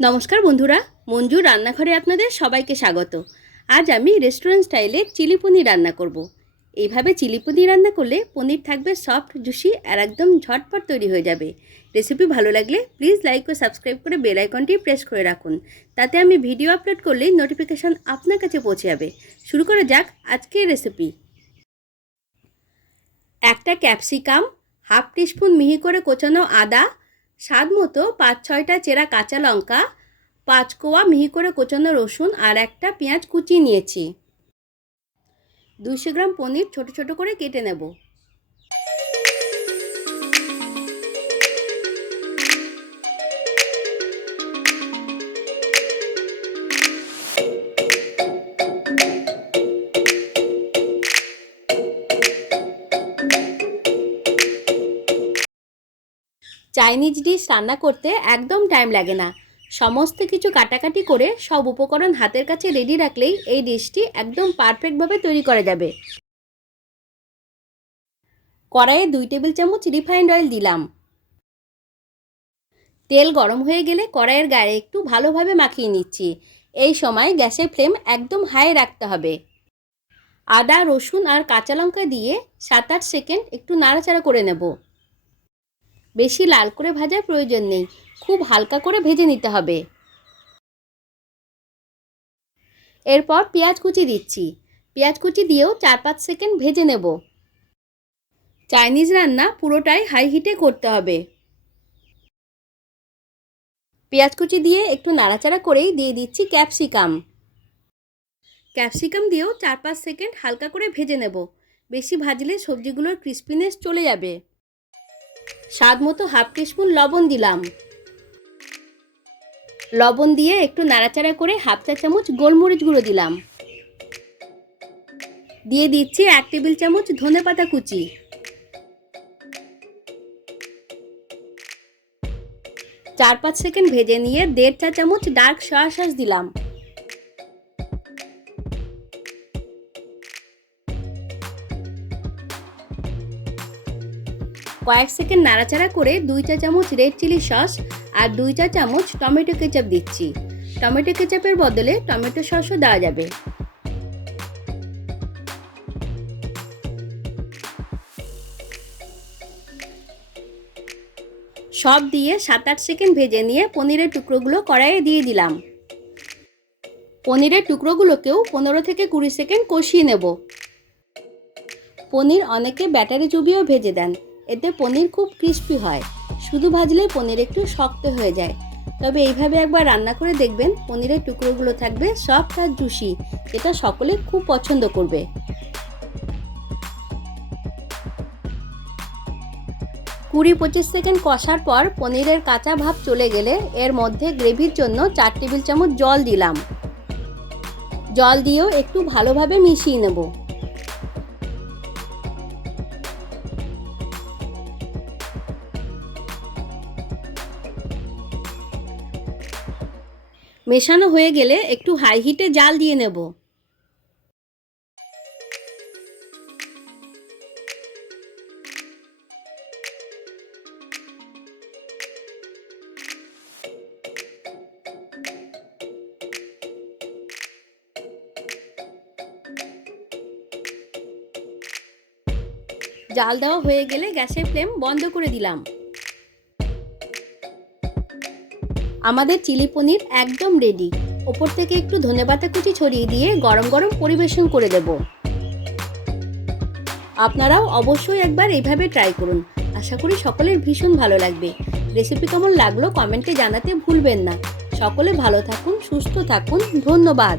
নমস্কার বন্ধুরা, মঞ্জুর রান্নাঘরে আপনাদের সবাইকে স্বাগত। আজ আমি রেস্টুরেন্ট স্টাইলে চিলি পনির রান্না করব। এইভাবে চিলি পনির রান্না করলে পনির থাকবে সফট, জুসি আর একদম ঝটপট তৈরি হয়ে যাবে। রেসিপি ভালো লাগলে প্লিজ লাইক ও সাবস্ক্রাইব করে বেল আইকনটি প্রেস করে রাখুন, তাতে আমি ভিডিও আপলোড করলেই নোটিফিকেশান আপনার কাছে পৌঁছে যাবে। শুরু করা যাক আজকের রেসিপি। একটা ক্যাপসিকাম, হাফ টিস্পুন মিহি করে কোচানো আদা, স্বাদ মতো 5-6টা চেরা কাঁচা লঙ্কা, 5 কোয়া মিহি করে কোচানো রসুন আর একটা পেঁয়াজ কুচিয়ে নিয়েছি। 200 গ্রাম পনির ছোট ছোট করে কেটে নেব। চাইনিজ ডিশ রান্না করতে একদম টাইম লাগে না। সমস্ত কিছু কাটাকাটি করে সব উপকরণ হাতের কাছে রেডি রাখলেই এই ডিশটি একদম পারফেক্টভাবে তৈরি করা যাবে। কড়াইয়ে 2 টেবিল চামচ রিফাইন্ড অয়েল দিলাম। তেল গরম হয়ে গেলে কড়াইয়ের গায়ে একটু ভালোভাবে মাখিয়ে নিচ্ছি। এই সময় গ্যাসের ফ্লেম একদম হাই রাখতে হবে। আদা, রসুন আর কাঁচা লঙ্কা দিয়ে 7-8 সেকেন্ড একটু নাড়াচাড়া করে নেব। বেশি লাল করে ভাজার প্রয়োজন নেই, খুব হালকা করে ভেজে নিতে হবে। এরপর পেঁয়াজ কুচি দিচ্ছি। পেঁয়াজ কুচি দিয়েও 4-5 সেকেন্ড ভেজে নেব। চাইনিজ রান্না পুরোটাই হাই হিটে করতে হবে। পেঁয়াজ কুচি দিয়ে একটু নাড়াচাড়া করেই দিয়ে দিচ্ছি ক্যাপসিকাম। ক্যাপসিকাম দিয়েও 4-5 সেকেন্ড হালকা করে ভেজে নেব। বেশি ভাজলে সবজিগুলোর ক্রিস্পিনেস চলে যাবে। স্বাদ মতো হাফ টিস্পুন লবণ দিলাম। লবণ দিয়ে একটু নাড়াচাড়া করে হাফ চা চামচ গোলমরিচ গুঁড়ো দিলাম। দিয়ে দিচ্ছি 1 টেবিল চামচ ধনেপাতা কুচি। 4-5 সেকেন্ড ভেজে নিয়ে 1.5 চা চামচ ডার্ক সয়া সস দিলাম। কয়েক সেকেন্ড নাড়াচাড়া করে 2 চা চামচ রেড চিলি সস আর 2 চা চামচ টমেটো কেচাপ দিচ্ছি। টমেটো কেচাপের বদলে টমেটো সসও দেওয়া যাবে। সব দিয়ে 7-8 সেকেন্ড ভেজে নিয়ে পনিরের টুকরোগুলো কড়াইয়ে দিয়ে দিলাম। পনিরের টুকরোগুলোকেও 15 থেকে 20 সেকেন্ড কষিয়ে নেব। পনির অনেকে ব্যাটারে চুবিয়েও ভেজে দেন, এতে পনির খুব ক্রিস্পি হয়। শুধু ভাজলে পনির একটু শক্ত হয়ে যায়। তবে এইভাবে একবার রান্না করে দেখবেন, পনিরের টুকরোগুলো থাকবে সফট আর জুসি, যেটা সকলে খুব পছন্দ করবে। 20-25 সেকেন্ড কষার পর পনিরের কাঁচা ভাব চলে গেলে এর মধ্যে গ্রেভির জন্য 4 টেবিল চামচ জল দিলাম। জল দিয়েও একটু ভালোভাবে মিশিয়ে নেব। মেশানো হয়ে গেলে একটু হাই হিটে জাল দিয়ে নেব। জাল দেওয়া হয়ে গেলে গ্যাসের ফ্লেম বন্ধ করে দিলাম। আমাদের চিলি পনির একদম রেডি। ওপর থেকে একটু ধনেপাতা কুচি ছড়িয়ে দিয়ে গরম গরম পরিবেশন করে দেব। আপনারাও অবশ্যই একবার এইভাবে ট্রাই করুন। আশা করি সকলের ভীষণ ভালো লাগবে। রেসিপি কেমন লাগলো কমেন্টে জানাতে ভুলবেন না। সকলে ভালো থাকুন, সুস্থ থাকুন। ধন্যবাদ।